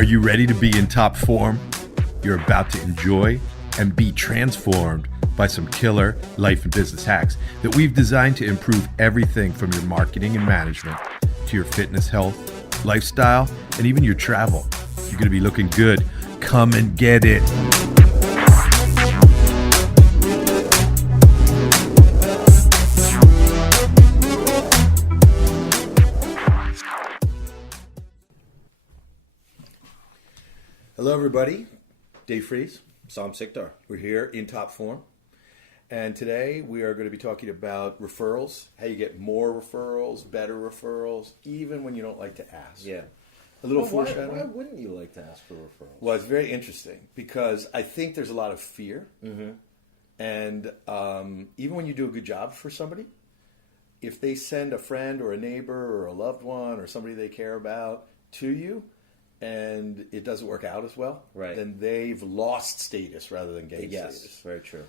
Are you ready to be in top form? You're about to enjoy and be transformed by some killer life and business hacks that we've designed to improve everything from your marketing and management to your fitness, health, lifestyle, and even your travel. You're going to be looking good. Come and get it. Hello, everybody. Dave Freeze, Sikdar. We're here in top form. And today we are going to be talking about referrals, how you get more referrals, better referrals, even when you don't like to ask. Yeah. A little Why foreshadowing. wouldn't you like to ask for referrals? Well, it's very interesting because I think there's a lot of fear. Mm-hmm. And even when you do a good job for somebody, if they send a friend or a neighbor or a loved one or somebody they care about to you, and it doesn't work out as well, right, then they've lost status rather than gained status. Yes, very true.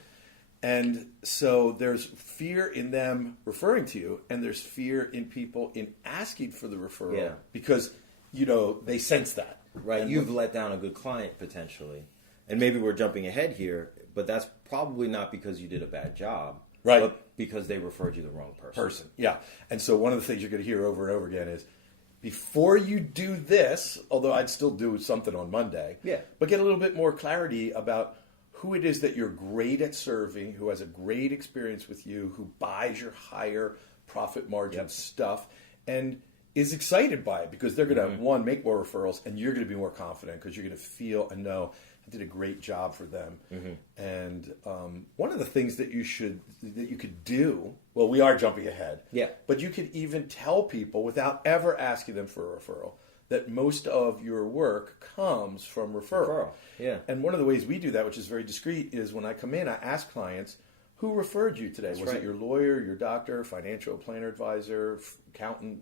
And so there's fear in them referring to you, and there's fear in people in asking for the referral because, you know, they sense that. Right, you've let down a good client potentially. And maybe we're jumping ahead here, but that's probably not because you did a bad job. Right. But because they referred you the wrong person. Yeah. And so one of the things you're going to hear over and over again is, before you do this, although I'd still do something on Monday, but get a little bit more clarity about who it is that you're great at serving, who has a great experience with you, who buys your higher profit margin stuff, and is excited by it because they're going to, one, make more referrals, and you're going to be more confident because you're going to feel and know I did a great job for them. And one of the things that you could do, well, we are jumping ahead, but you could even tell people without ever asking them for a referral that most of your work comes from referral. And one of the ways we do that, which is very discreet, is when I come in, I ask clients, who referred you today? Was it your lawyer, your doctor, financial planner advisor, accountant,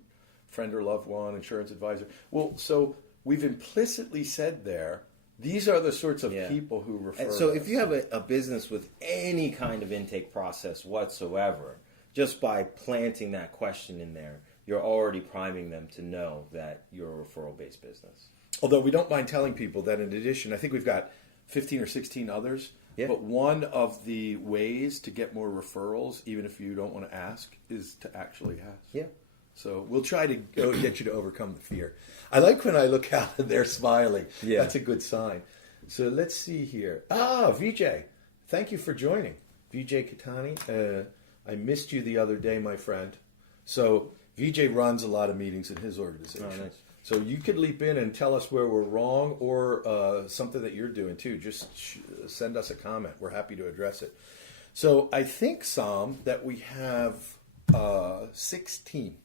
friend or loved one, insurance advisor? Well, so we've implicitly said there, these are the sorts of people who refer. And so if you have a business with any kind of intake process whatsoever, just by planting that question in there, you're already priming them to know that you're a referral-based business. Although we don't mind telling people that in addition, I think we've got 15 or 16 others, but one of the ways to get more referrals, even if you don't want to ask, is to actually ask. So we'll try to get you to overcome the fear. I like when I look out and they're smiling. That's a good sign. So let's see here. Vijay. Thank you for joining. Vijay Katani. I missed you the other day, my friend. So Vijay runs a lot of meetings in his organization. Oh, nice. So you could leap in and tell us where we're wrong or something that you're doing too. Just send us a comment. We're happy to address it. So I think, Sam, that we have 16.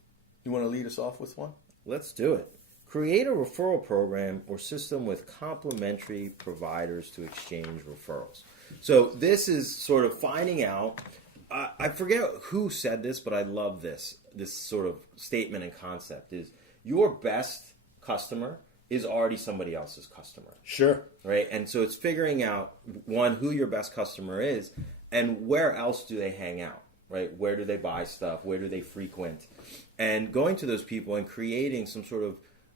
You want to lead us off with one? Let's do it. Create a referral program or system with complementary providers to exchange referrals. So this is sort of finding out. I forget who said this, but I love this sort of statement and concept is your best customer is already somebody else's customer. Sure. Right? And so it's figuring out, one, who your best customer is and where else do they hang out. Right? Where do they buy stuff? Where do they frequent? And going to those people and creating some sort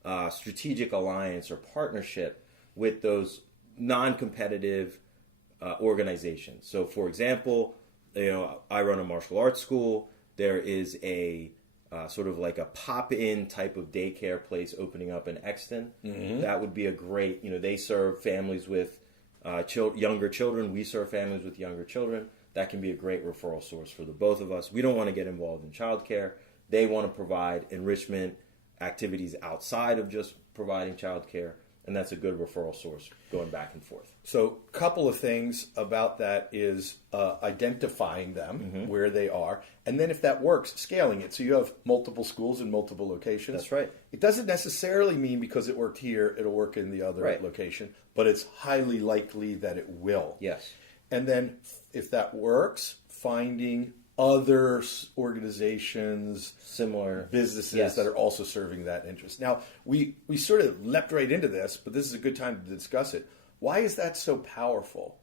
of strategic alliance or partnership with those non-competitive organizations. So, for example, I run a martial arts school. There is a sort of like a pop-in type of daycare place opening up in Exton. That would be a great. They serve families with younger children. We serve families with younger children. That can be a great referral source for the both of us. We don't want to get involved in childcare. They want to provide enrichment activities outside of just providing childcare, and that's a good referral source going back and forth. So a couple of things about that is identifying them, where they are, and then if that works, scaling it. So you have multiple schools in multiple locations. That's right. It doesn't necessarily mean because it worked here, it'll work in the other location, but it's highly likely that it will. Yes. And then if that works, finding other organizations, similar businesses that are also serving that interest. Now, we sort of leapt right into this, but this is a good time to discuss it. Why is that so powerful?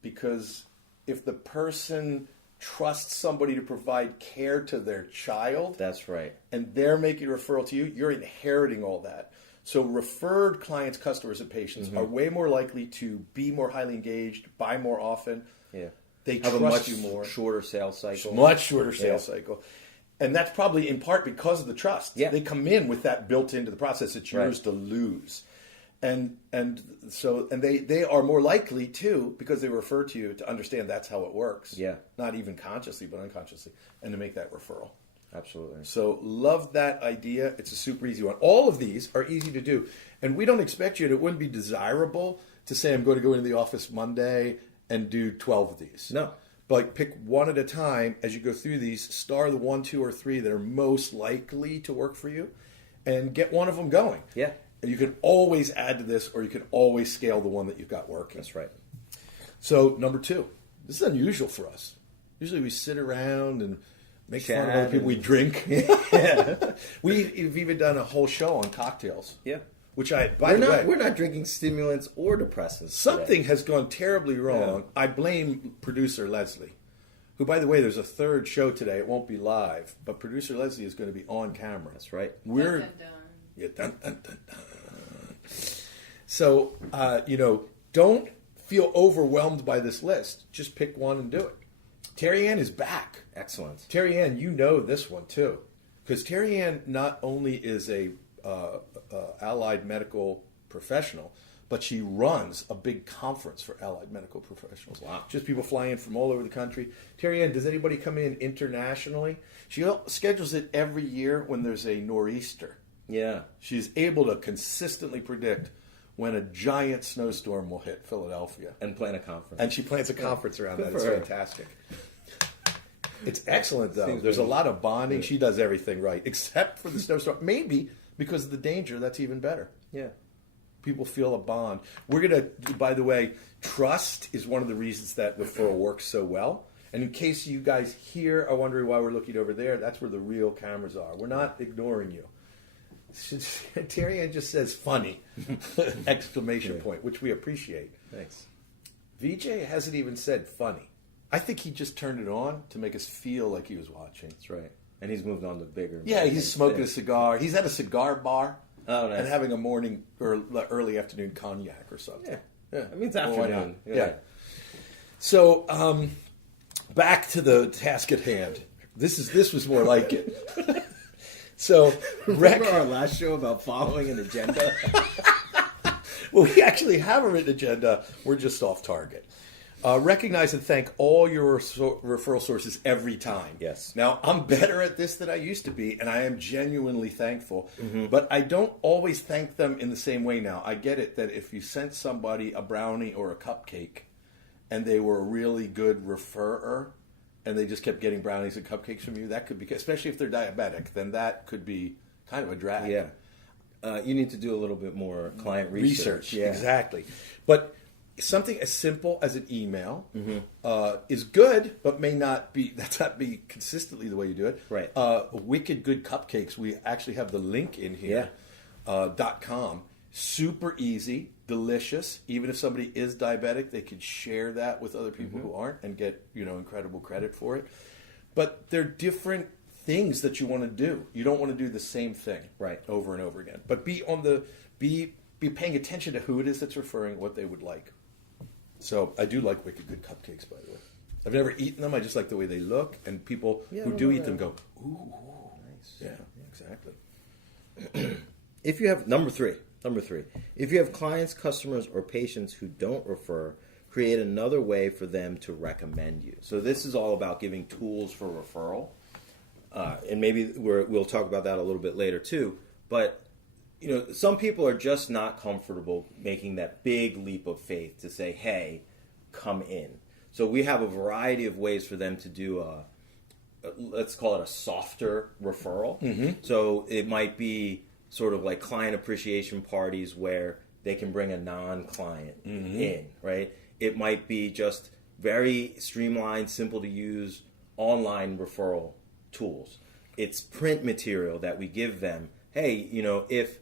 Because if the person trusts somebody to provide care to their child, that's right, and they're making a referral to you, you're inheriting all that. So referred clients, customers, and patients are way more likely to be more highly engaged, buy more often. Yeah. They have trust a you more. Shorter sales cycle. Much shorter sales cycle. And that's probably in part because of the trust. Yeah. They come in with that built into the process. It's yours to lose. And they are more likely too, because they refer to you, to understand that's how it works. Yeah. Not even consciously, but unconsciously. And to make that referral. Absolutely. So love that idea. It's a super easy one. All of these are easy to do. And we don't expect you, and it wouldn't be desirable to say, I'm going to go into the office Monday and do 12 of these. No. But pick one at a time as you go through these, star the 1, 2, or 3 that are most likely to work for you, and get one of them going. Yeah. And you can always add to this, or you can always scale the one that you've got working. That's right. So number 2, this is unusual for us. Usually we sit around and make fun of other people. We drink. We've even done a whole show on cocktails. Yeah. Which we're not drinking stimulants or depressants. Something today. has gone terribly wrong. Yeah. I blame producer Leslie, who, by the way, there's a third show today. It won't be live, but producer Leslie is going to be on camera. That's right. We're dun, dun, dun. Yeah, dun, dun, dun, dun. So don't feel overwhelmed by this list. Just pick one and do it. Terry Ann is back. Excellent. Terry Ann, you know this one too, because Terry Ann not only is a allied medical professional, but she runs a big conference for allied medical professionals. Wow. Just people flying in from all over the country. Terry Ann, does anybody come in internationally? She schedules it every year when there's a nor'easter. Yeah. She's able to consistently predict when a giant snowstorm will hit Philadelphia. And plan a conference. And she plans a conference around that. It's her. fantastic. It's excellent, though. Seems There's good. a lot of bonding. She does everything right, except for the snowstorm. Maybe because of the danger, that's even better. Yeah. People feel a bond. We're going to, by the way, trust is one of the reasons that referral works so well. And in case you guys here are wondering why we're looking over there, that's where the real cameras are. We're not ignoring you. Terry Ann just says funny, exclamation point, which we appreciate. Thanks. VJ hasn't even said funny. I think he just turned it on to make us feel like he was watching. That's right. And he's moved on to bigger. Yeah, he's smoking a cigar. He's at a cigar bar and having a morning or early afternoon cognac or something. Yeah. Yeah. It means afternoon. Yeah. So back to the task at hand. This was more like it. So, remember our last show about following an agenda? Well, we actually have a written agenda. We're just off target. Recognize and thank all your referral sources every time. Yes. Now, I'm better at this than I used to be, and I am genuinely thankful. But I don't always thank them in the same way now. I get it that if you sent somebody a brownie or a cupcake, and they were a really good referrer, and they just kept getting brownies and cupcakes from you, that could be, especially if they're diabetic, then that could be kind of a drag. Yeah. You need to do a little bit more client research. Yeah. Exactly. But something as simple as an email is good, but may not be, that's not be consistently the way you do it. Right. Wicked Good Cupcakes, we actually have the link in here, .com. Super easy, delicious. Even if somebody is diabetic, they could share that with other people who aren't and get, incredible credit for it. But they're different things that you want to do. You don't want to do the same thing over and over again. But be paying attention to who it is that's referring, what they would like. So I do like Wicked Good Cupcakes, by the way. I've never eaten them. I just like the way they look, and people who do eat them go, ooh, nice. Yeah, exactly. If you have number three, if you have clients, customers, or patients who don't refer, create another way for them to recommend you. So this is all about giving tools for referral, and maybe we'll talk about that a little bit later too. But some people are just not comfortable making that big leap of faith to say, "Hey, come in." So we have a variety of ways for them to do let's call it a softer referral. So it might be sort of like client appreciation parties where they can bring a non-client in, right? It might be just very streamlined, simple to use online referral tools. It's print material that we give them. Hey, if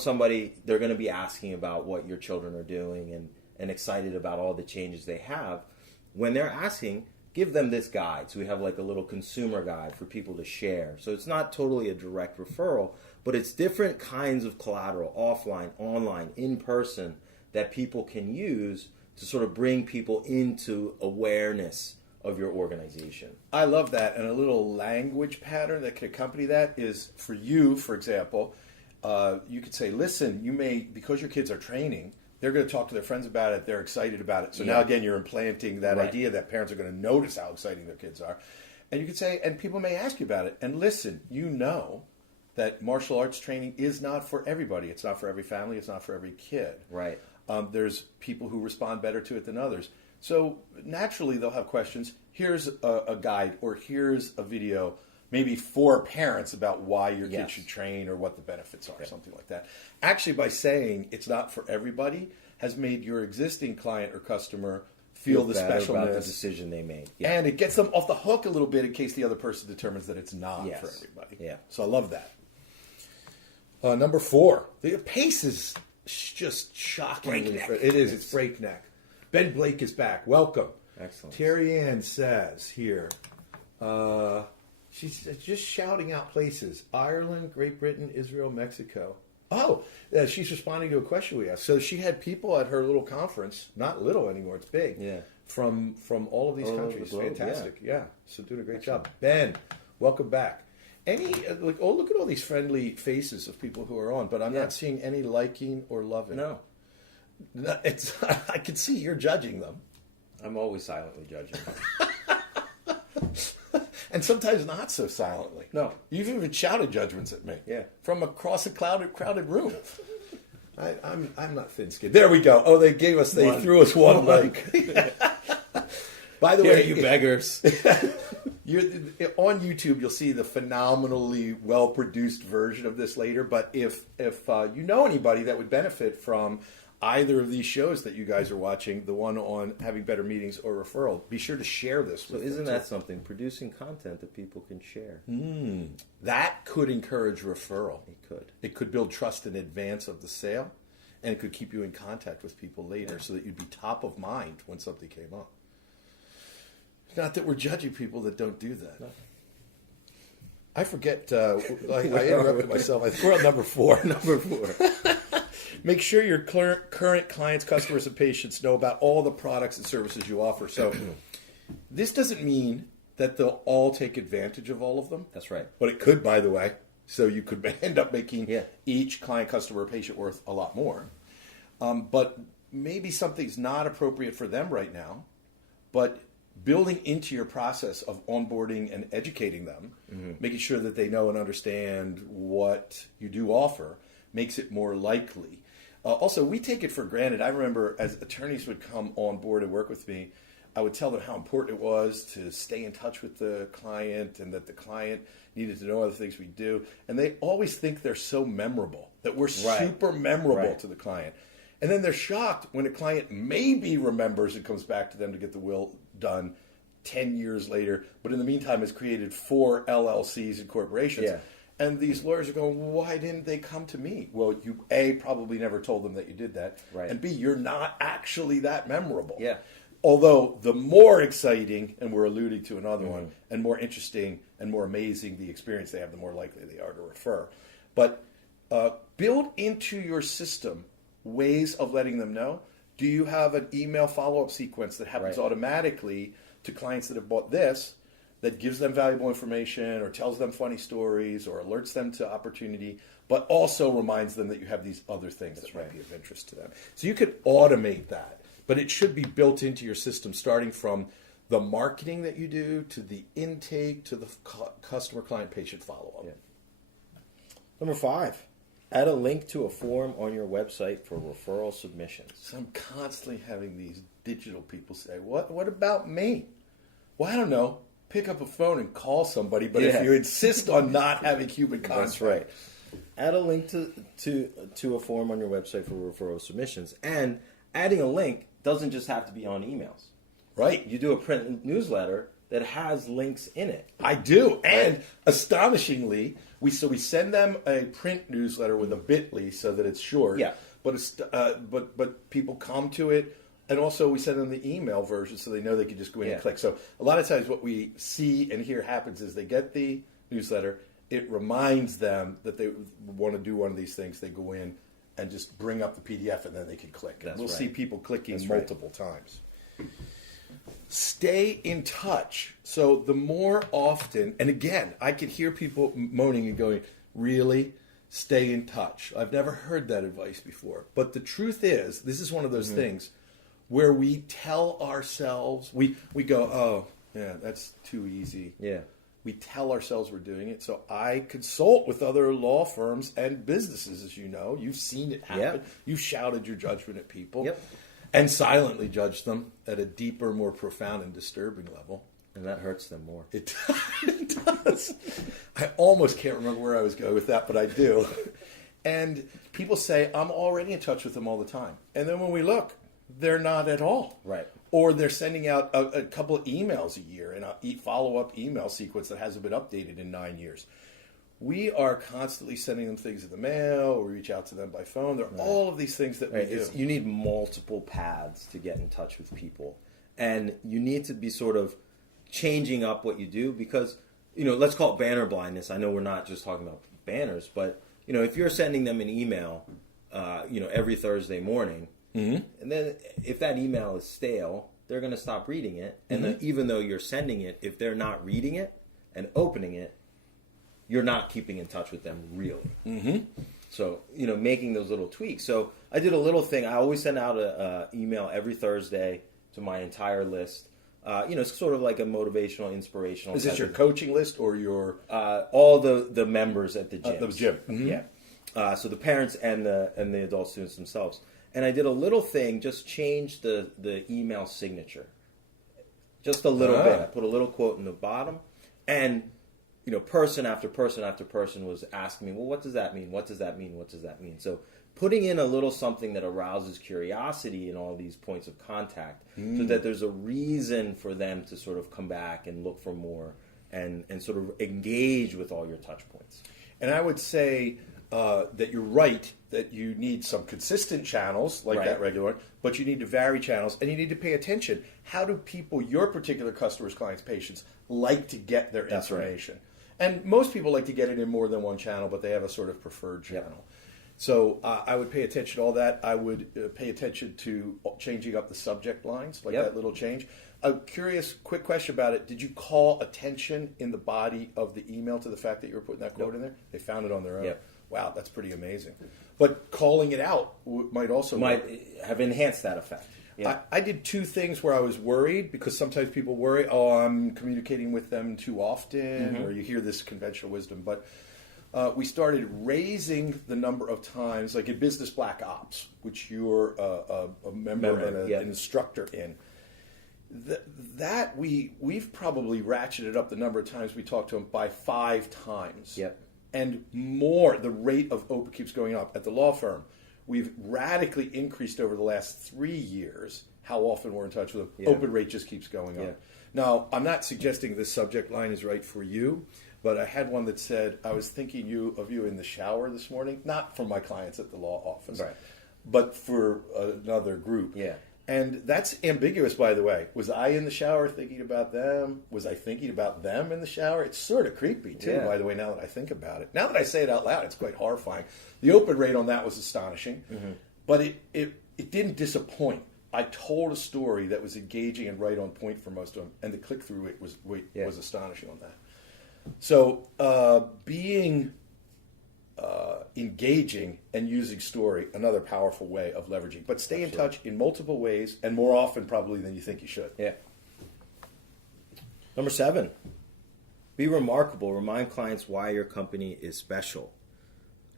somebody, they're going to be asking about what your children are doing and excited about all the changes they have. When they're asking, give them this guide. So we have like a little consumer guide for people to share. So it's not totally a direct referral, but it's different kinds of collateral, offline, online, in person, that people can use to sort of bring people into awareness of your organization. I love that. And a little language pattern that can accompany that is, for you, for example, you could say, listen, you may, because your kids are training, they're going to talk to their friends about it. They're excited about it. So now, again, you're implanting that idea that parents are going to notice how exciting their kids are. And you could say, and people may ask you about it. And listen, you know that martial arts training is not for everybody. It's not for every family. It's not for every kid. Right. There's people who respond better to it than others. So naturally, they'll have questions. Here's a guide, or here's a video, maybe for parents, about why your kid should train or what the benefits are, something like that. Actually, by saying it's not for everybody has made your existing client or customer feel the specialness about the decision they made. Yeah. And it gets them off the hook a little bit in case the other person determines that it's not for everybody. Yeah. So I love that. Number 4, the pace is just shocking. It is. It's breakneck. Ben Blake is back. Welcome. Excellent. Terry Ann says here, she's just shouting out places: Ireland, Great Britain, Israel, Mexico. Oh, she's responding to a question we asked. So she had people at her little conference, not little anymore, it's big, from all of these countries. Fantastic. Yeah. So doing a great job. Ben, welcome back. Any, look at all these friendly faces of people who are on, but I'm not seeing any liking or loving. No. It's, I can see you're judging them. I'm always silently judging. And sometimes not so silently. No. You've even shouted judgments at me. Yeah. From across a crowded room. I'm not thin-skinned. There we go. Oh, they threw us one like. By the way, you beggars. You're on YouTube. You'll see the phenomenally well-produced version of this later. But if you know anybody that would benefit from either of these shows that you guys are watching, the one on having better meetings or referral, be sure to share this. So isn't that something? Producing content that people can share. That could encourage referral. It could. It could build trust in advance of the sale, and it could keep you in contact with people later so that you'd be top of mind when something came up. Not that we're judging people that don't do that. No. I forget. I interrupted myself. I think we're on number 4. Number 4. Make sure your current clients, customers, and patients know about all the products and services you offer. So this doesn't mean that they'll all take advantage of all of them. That's right. But it could, by the way. So you could end up making each client, customer, or patient worth a lot more. But maybe something's not appropriate for them right now. But building into your process of onboarding and educating them, making sure that they know and understand what you do offer, makes it more likely. Also, we take it for granted. I remember as attorneys would come on board and work with me, I would tell them how important it was to stay in touch with the client and that the client needed to know other things we do. And they always think they're so memorable, that we're super memorable to the client. And then they're shocked when a client maybe remembers and comes back to them to get the will done 10 years later, but in the meantime has created 4 LLCs and corporations. Yeah. And these lawyers are going, why didn't they come to me? Well, you, A, probably never told them that you did that. Right. And B, you're not actually that memorable. Yeah. Although the more exciting, and we're alluding to another one, and more interesting and more amazing the experience they have, the more likely they are to refer. But build into your system ways of letting them know. Do you have an email follow-up sequence that happens automatically to clients that have bought this, that gives them valuable information or tells them funny stories or alerts them to opportunity, but also reminds them that you have these other things that might be of interest to them? So you could automate that, but it should be built into your system, starting from the marketing that you do to the intake to the customer, client, patient follow-up. Yeah. Number 5, add a link to a form on your website for referral submissions. So I'm constantly having these digital people say, what about me? Well, I don't know. Pick up a phone and call somebody, but if you insist on not having human contact. That's right. Add a link to a form on your website for referral submissions. And adding a link doesn't just have to be on emails. Right. You do a print newsletter that has links in it. I do. And astonishingly, we send them a print newsletter with a bit.ly so that it's short. Yeah. But people come to it And also we send them the email version so they know they can just go in and click. So a lot of times what we see and hear happens is they get the newsletter. It reminds them that they want to do one of these things. They go in and just bring up the PDF and then they can click. And we'll see people clicking multiple times. Stay in touch. So the more often, and again, I could hear people moaning and going, really? Stay in touch. I've never heard that advice before. But the truth is, this is one of those things where we tell ourselves, we go, oh, yeah, that's too easy. Yeah. We tell ourselves we're doing it. So I consult with other law firms and businesses, as you know. You've seen it happen. Yep. You've shouted your judgment at people. Yep. And silently judged them at a deeper, more profound and disturbing level. And that hurts them more. It does. I almost can't remember where I was going with that, but I do. And people say, I'm already in touch with them all the time. And then when we look, they're not at all. Right. Or they're sending out a couple of emails a year in a follow-up email sequence that hasn't been updated in 9 years. We are constantly sending them things in the mail, or reach out to them by phone. There are all of these things that we do. You need multiple paths to get in touch with people. And you need to be sort of changing up what you do because, let's call it banner blindness. I know we're not just talking about banners, but, if you're sending them an email, every Thursday morning, and then if that email is stale, they're going to stop reading it. And then even though you're sending it, if they're not reading it and opening it, you're not keeping in touch with them really. So, making those little tweaks. So I did a little thing. I always send out an email every Thursday to my entire list. It's sort of like a motivational, inspirational. Is this your coaching list or your... all the members at the gym. The gym. Yeah. So the parents and the adult students themselves. And I did a little thing, just changed the email signature. Just a little bit. I put a little quote in the bottom. And, person after person after person was asking me, well, what does that mean? What does that mean? What does that mean? So putting in a little something that arouses curiosity in all these points of contact so that there's a reason for them to sort of come back and look for more and sort of engage with all your touch points. And I would say that you're right that you need some consistent channels like that regular one, but you need to vary channels and you need to pay attention. How do people, your particular customers, clients, patients, like to get their information? Right. And most people like to get it in more than one channel, but they have a sort of preferred channel. Yep. So I would pay attention to all that. I would pay attention to changing up the subject lines, like that little change. A curious, quick question about it. Did you call attention in the body of the email to the fact that you were putting that quote in there? They found it on their own. Yep. Wow, that's pretty amazing. But calling it out might also... have enhanced that effect. Yeah. I did two things where I was worried because sometimes people worry, I'm communicating with them too often, or you hear this conventional wisdom. But we started raising the number of times, like in Business Black Ops, which you're a member and an instructor in. We've probably ratcheted up the number of times we talk to them by 5 times. Yep. And more, the rate of open keeps going up. At the law firm, we've radically increased over the last 3 years how often we're in touch with them. Yeah. Open rate just keeps going up. Yeah. Now, I'm not suggesting this subject line is right for you, but I had one that said, I was thinking of you in the shower this morning, not for my clients at the law office, but for another group. Yeah. And that's ambiguous, by the way. Was I in the shower thinking about them? Was I thinking about them in the shower? It's sort of creepy, too, by the way, now that I think about it. Now that I say it out loud, it's quite horrifying. The open rate on that was astonishing, but it didn't disappoint. I told a story that was engaging and right on point for most of them, and the click-through rate was astonishing on that. So being engaging and using story, another powerful way of leveraging. But stay in touch in multiple ways and more often probably than you think you should. Yeah. Number 7, be remarkable. Remind clients why your company is special.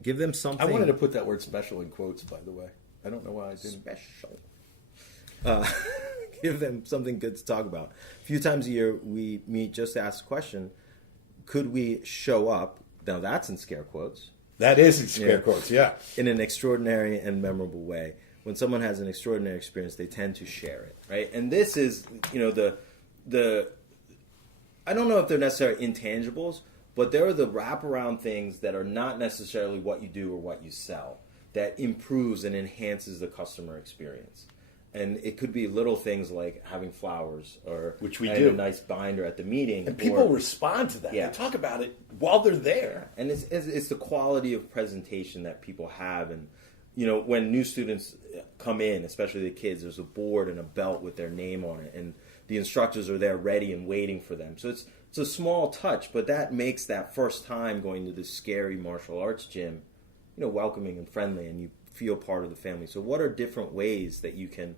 Give them something. I wanted to put that word special in quotes, by the way. I don't know why I didn't. Special. Give them something good to talk about. A few times a year we meet just to ask the question, could we show up? Now that's in scare quotes. That is in scare quotes, yeah. In an extraordinary and memorable way. When someone has an extraordinary experience, they tend to share it, right? And this is, the I don't know if they're necessarily intangibles, but there are the wraparound things that are not necessarily what you do or what you sell that improves and enhances the customer experience. And it could be little things like having flowers or which we do. A nice binder at the meeting. And people respond to that. Yeah. They talk about it while they're there. And it's the quality of presentation that people have. And, when new students come in, especially the kids, there's a board and a belt with their name on it. And the instructors are there ready and waiting for them. So it's a small touch, but that makes that first time going to this scary martial arts gym, welcoming and friendly, and you feel part of the family. So what are different ways that you can,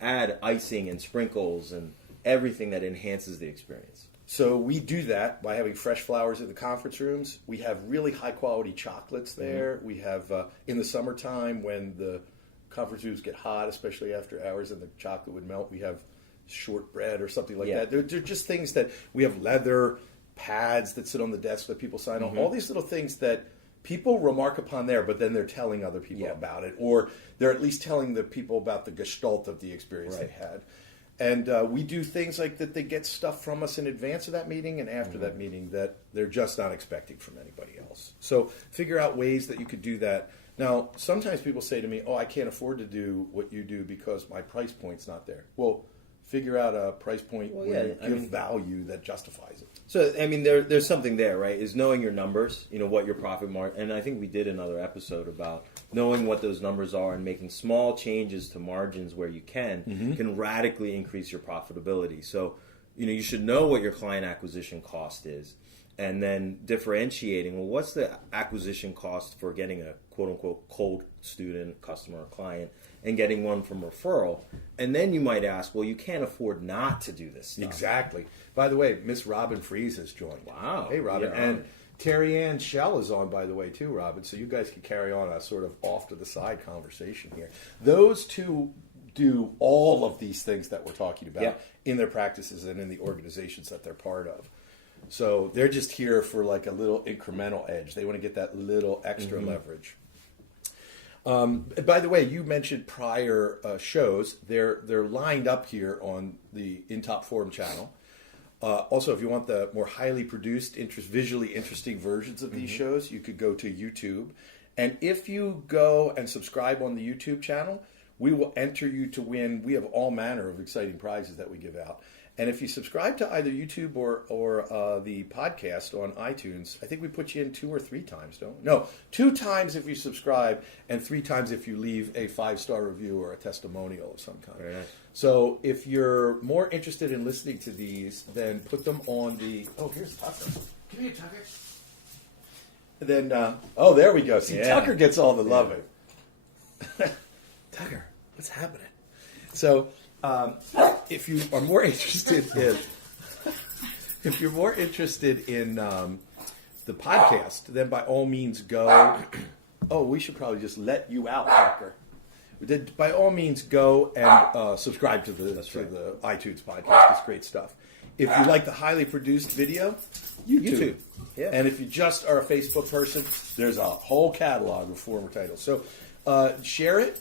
add icing and sprinkles and everything that enhances the experience? So we do that by having fresh flowers in the conference rooms. We have really high quality chocolates there. We have, in the summertime when the conference rooms get hot, especially after hours and the chocolate would melt, we have shortbread or something like that. They're just things that we have leather pads that sit on the desk that people sign on. All these little things that people remark upon there, but then they're telling other people about it, or they're at least telling the people about the gestalt of the experience they had. And we do things like that. They get stuff from us in advance of that meeting and after that meeting that they're just not expecting from anybody else. So figure out ways that you could do that. Now, sometimes people say to me, I can't afford to do what you do because my price point's not there. Well, figure out a price point where you give value that justifies it. So, there's something there, right? Is knowing your numbers, what your profit margin, and I think we did another episode about knowing what those numbers are and making small changes to margins where you can radically increase your profitability. So, you should know what your client acquisition cost is, and then differentiating, what's the acquisition cost for getting a quote-unquote cold student, customer, or client, and getting one from referral. And then you might ask, you can't afford not to do this stuff. Exactly. By the way, Miss Robin Fries has joined. Wow. Hey, Robin. And Terry Ann Shell is on, by the way, too, Robin. So you guys can carry on a sort of off-to-the-side conversation here. Those two do all of these things that we're talking about in their practices and in the organizations that they're part of. So they're just here for like a little incremental edge. They want to get that little extra leverage. By the way, you mentioned prior shows. They're lined up here on the In Top Forum channel. Also, if you want the more highly produced, visually interesting versions of these shows, you could go to YouTube. And if you go and subscribe on the YouTube channel, we will enter you to win. We have all manner of exciting prizes that we give out. And if you subscribe to either YouTube or the podcast on iTunes, I think we put you in 2 or 3 times, don't we? No, 2 times if you subscribe and 3 times if you leave a 5-star review or a testimonial of some kind. Very nice. So if you're more interested in listening to these, then put them on the... Oh, here's Tucker. Come here, Tucker. And then, there we go. See, Tucker gets all the loving. Tucker, what's happening? So... if you are more interested in the podcast, then by all means go. We should probably just let you out, Tucker. By all means, go and subscribe to the iTunes podcast. It's great stuff. If you like the highly produced video, YouTube. Yeah. And if you just are a Facebook person, there's a whole catalog of former titles. So share it.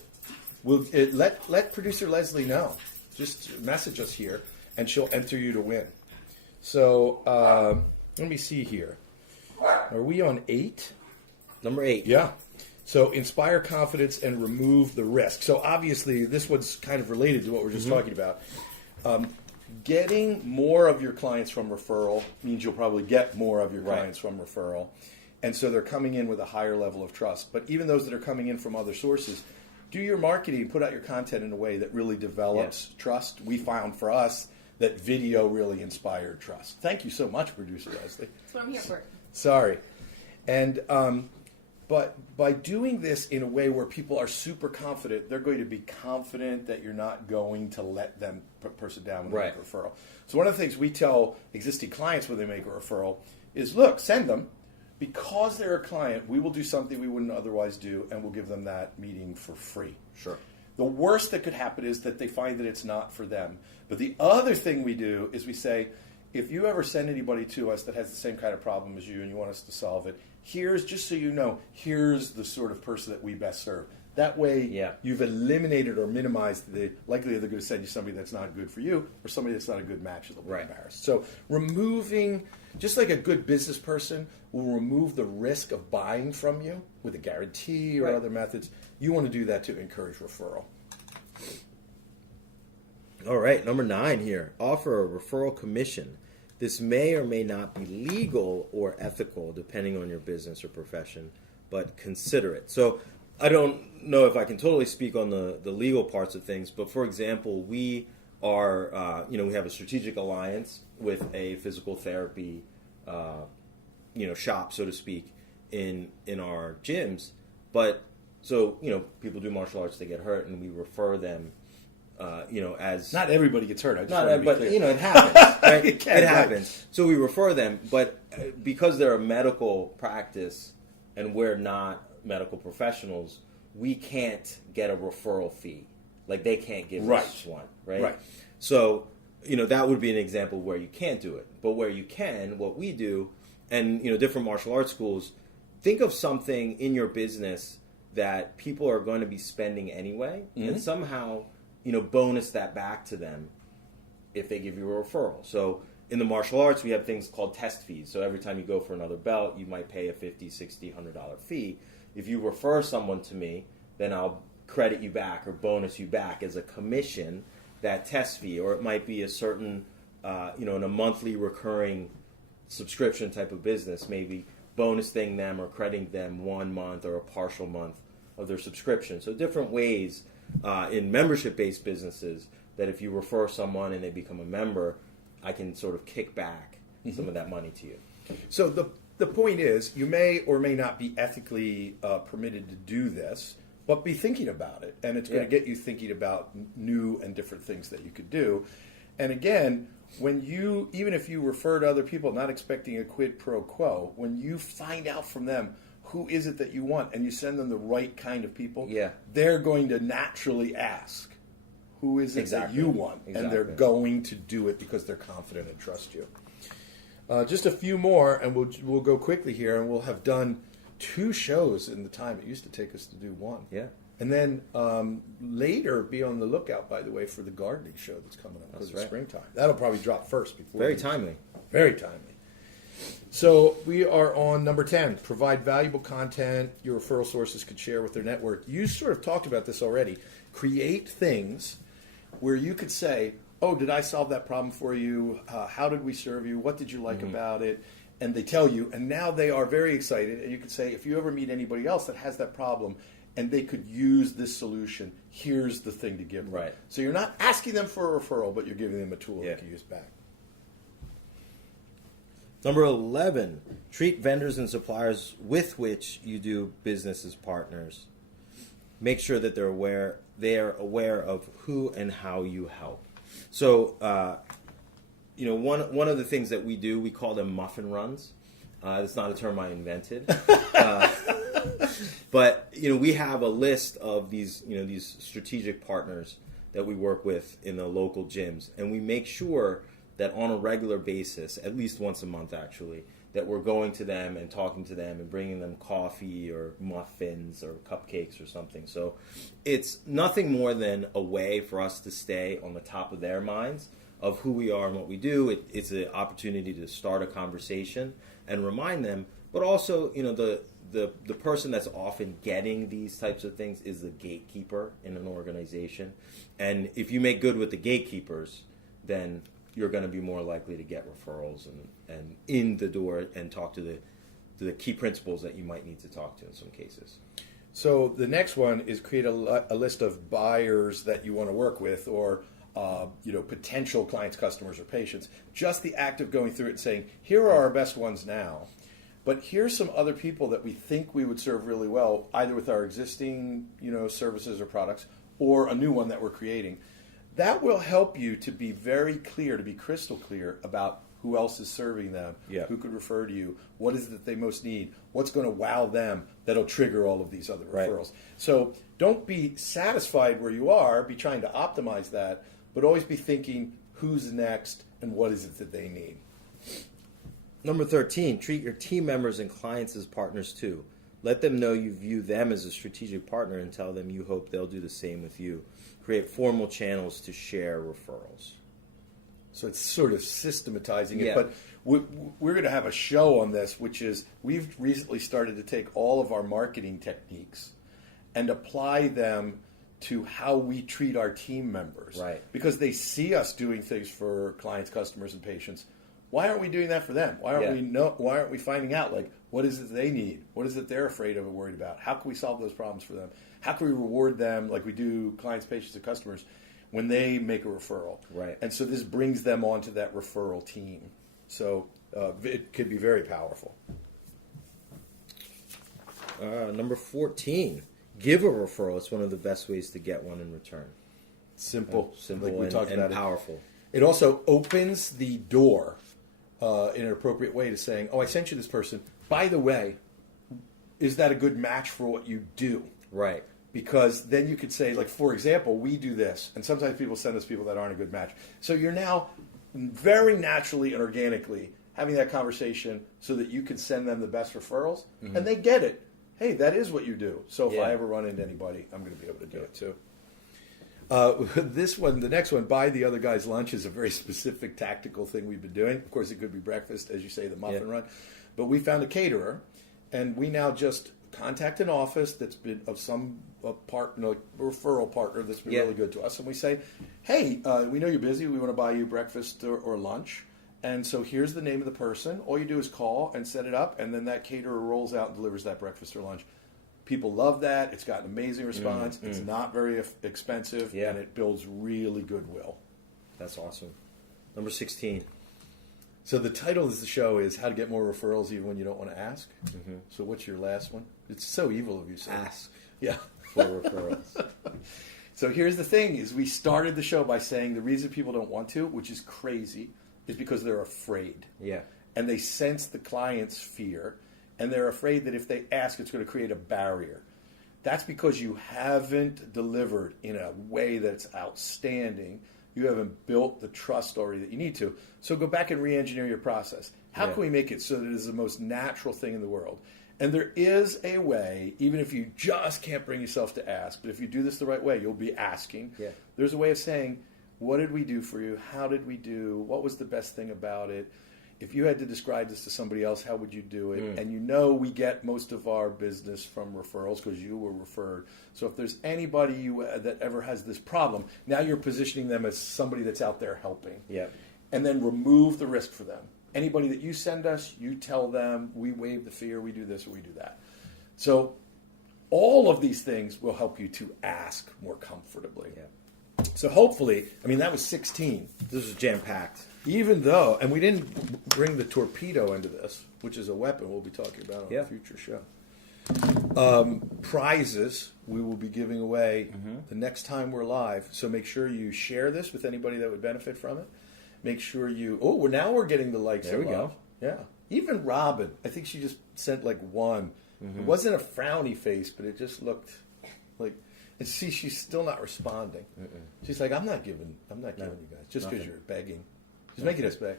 Let producer Leslie know. Just message us here, and she'll enter you to win. So let me see here. Are we on 8? Number 8. Yeah. So inspire confidence and remove the risk. So obviously this one's kind of related to what we're just talking about. Getting more of your clients from referral means you'll probably get more of your clients from referral. And so they're coming in with a higher level of trust. But even those that are coming in from other sources, do your marketing, put out your content in a way that really develops trust. We found for us that video really inspired trust. Thank you so much, Producer Leslie. That's what I'm here for. Sorry. And but by doing this in a way where people are super confident, they're going to be confident that you're not going to let them person down when they make a referral. So one of the things we tell existing clients when they make a referral is, look, send them. Because they're a client, we will do something we wouldn't otherwise do, and we'll give them that meeting for free. Sure. The worst that could happen is that they find that it's not for them. But the other thing we do is we say, if you ever send anybody to us that has the same kind of problem as you and you want us to solve it, just so you know, here's the sort of person that we best serve. That way, you've eliminated or minimized the likelihood they're going to send you somebody that's not good for you or somebody that's not a good match that will be embarrassed. So removing, just like a good business person will remove the risk of buying from you with a guarantee or other methods, you want to do that to encourage referral. All right, number 9 here. Offer a referral commission. This may or may not be legal or ethical depending on your business or profession, but consider it. So I don't know if I can totally speak on the legal parts of things, but for example, we are, we have a strategic alliance with a physical therapy, shop, so to speak, in our gyms. But so, people do martial arts, they get hurt, and we refer them. As not everybody gets hurt. I just not, want to be but clear. It happens. Right? It happens. Right. So we refer them, but because they're a medical practice and we're not medical professionals, we can't get a referral fee. Like they can't give us one, right? Right. So that would be an example where you can't do it, but where you can, what we do, and different martial arts schools, think of something in your business that people are going to be spending anyway, and somehow bonus that back to them if they give you a referral. So in the martial arts, we have things called test fees. So every time you go for another belt, you might pay a $50, $60, $100 fee. If you refer someone to me, then I'll credit you back or bonus you back as a commission that test fee. Or it might be a certain, in a monthly recurring subscription type of business, maybe bonusing them or crediting them 1 month or a partial month of their subscription. So different ways in membership-based businesses that if you refer someone and they become a member, I can sort of kick back some of that money to you. So the point is, you may or may not be ethically permitted to do this, but be thinking about it. And it's going to get you thinking about new and different things that you could do. And again, even if you refer to other people, not expecting a quid pro quo, when you find out from them who is it that you want, and you send them the right kind of people, they're going to naturally ask, who is it that you want? And they're going to do it because they're confident and trust you. Just a few more, and we'll go quickly here, and we'll have done 2 shows in the time it used to take us to do 1. Yeah. And then later, be on the lookout, by the way, for the gardening show that's coming up for the springtime. That'll probably drop first. Very timely. Very timely. So we are on number 10. Provide valuable content your referral sources could share with their network. You sort of talked about this already. Create things where you could say, oh, did I solve that problem for you? How did we serve you? What did you like about it? And they tell you, and now they are very excited. And you could say, if you ever meet anybody else that has that problem and they could use this solution, here's the thing to give them. Right. So you're not asking them for a referral, but you're giving them a tool they can use back. Number 11, treat vendors and suppliers with which you do business as partners. Make sure that they're aware of who and how you help. So, one of the things that we do, we call them muffin runs. That's not a term I invented. But, we have a list of these strategic partners that we work with in the local gyms. And we make sure that on a regular basis, at least once a month actually, that we're going to them and talking to them and bringing them coffee or muffins or cupcakes or something. So it's nothing more than a way for us to stay on the top of their minds of who we are and what we do. It's an opportunity to start a conversation and remind them, but also, the person that's often getting these types of things is the gatekeeper in an organization. And if you make good with the gatekeepers, then you're going to be more likely to get referrals and in the door and talk to the key principals that you might need to talk to in some cases. So the next one is create a list of buyers that you want to work with, or potential clients, customers, or patients. Just the act of going through it and saying, here are our best ones now, but here's some other people that we think we would serve really well, either with our existing services or products, or a new one that we're creating. That will help you to be very clear, to be crystal clear about who else is serving them, who could refer to you, what is it that they most need, what's going to wow them that'll trigger all of these other referrals. So don't be satisfied where you are, be trying to optimize that, but always be thinking who's next and what is it that they need. Number 13, treat your team members and clients as partners too. Let them know you view them as a strategic partner and tell them you hope they'll do the same with you. Create formal channels to share referrals. So it's sort of systematizing it. But we're going to have a show on this, which is we've recently started to take all of our marketing techniques and apply them to how we treat our team members. Right. Because they see us doing things for clients, customers, and patients. Why aren't we doing that for them? Why aren't we finding out, like, what is it they need? What is it they're afraid of or worried about? How can we solve those problems for them? How can we reward them like we do clients, patients, and customers when they make a referral? Right. And so this brings them onto that referral team. So it could be very powerful. Number 14, give a referral. It's one of the best ways to get one in return. Simple, Simple like we talked about powerful. It also opens the door in an appropriate way to saying, oh, I sent you this person. By the way, is that a good match for what you do? Right. Because then you could say, like, for example, we do this, and sometimes people send us people that aren't a good match. So you're now very naturally and organically having that conversation so that you can send them the best referrals, and they get it. Hey, that is what you do. So if I ever run into anybody, I'm going to be able to do it too. The next one, buy the other guy's lunch, is a very specific tactical thing we've been doing. Of course, it could be breakfast, as you say, the muffin run. But we found a caterer, and we now just contact an office that's been of some partner, referral partner that's been really good to us, and we say, hey, we know you're busy. We want to buy you breakfast or lunch. And so here's the name of the person. All you do is call and set it up, and then that caterer rolls out and delivers that breakfast or lunch. People love that. It's got an amazing response. It's not very expensive, and it builds really goodwill. That's awesome. Number 16. So the title of the show is How to Get More Referrals Even When You Don't Want to Ask. So what's your last one? It's so evil of you, sir. Ask for referrals. So here's the thing, is we started the show by saying the reason people don't want to, which is crazy, is because they're afraid. Yeah. And they sense the client's fear, and they're afraid that if they ask, it's going to create a barrier. That's because you haven't delivered in a way that's outstanding. You haven't built the trust story that you need to. So go back and re-engineer your process. How can we make it so that it is the most natural thing in the world? And there is a way, even if you just can't bring yourself to ask, but if you do this the right way, you'll be asking. Yeah. There's a way of saying, what did we do for you? How did we do? What was the best thing about it? If you had to describe this to somebody else, how would you do it? And you know we get most of our business from referrals because you were referred. So if there's anybody that ever has this problem, now you're positioning them as somebody that's out there helping. Yeah. And then remove the risk for them. Anybody that you send us, you tell them, we waive the fear, we do this or we do that. So all of these things will help you to ask more comfortably. Yeah. So hopefully, I mean, that was 16. This was jam-packed. Even though, and we didn't bring the torpedo into this, which is a weapon we'll be talking about on a future show. Prizes we will be giving away the next time we're live. So make sure you share this with anybody that would benefit from it. Make sure you, now we're getting the likes. There we go. Yeah. Even Robin, I think she just sent like one. It wasn't a frowny face, but it just looked like, and see, she's still not responding. She's like, I'm not giving you guys, just because you're begging. Just making us beg.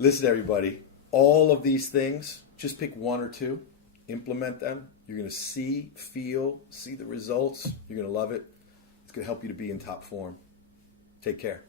Listen, everybody, all of these things, just pick one or two, implement them. You're going to see the results. You're going to love it. It's going to help you to be in top form. Take care.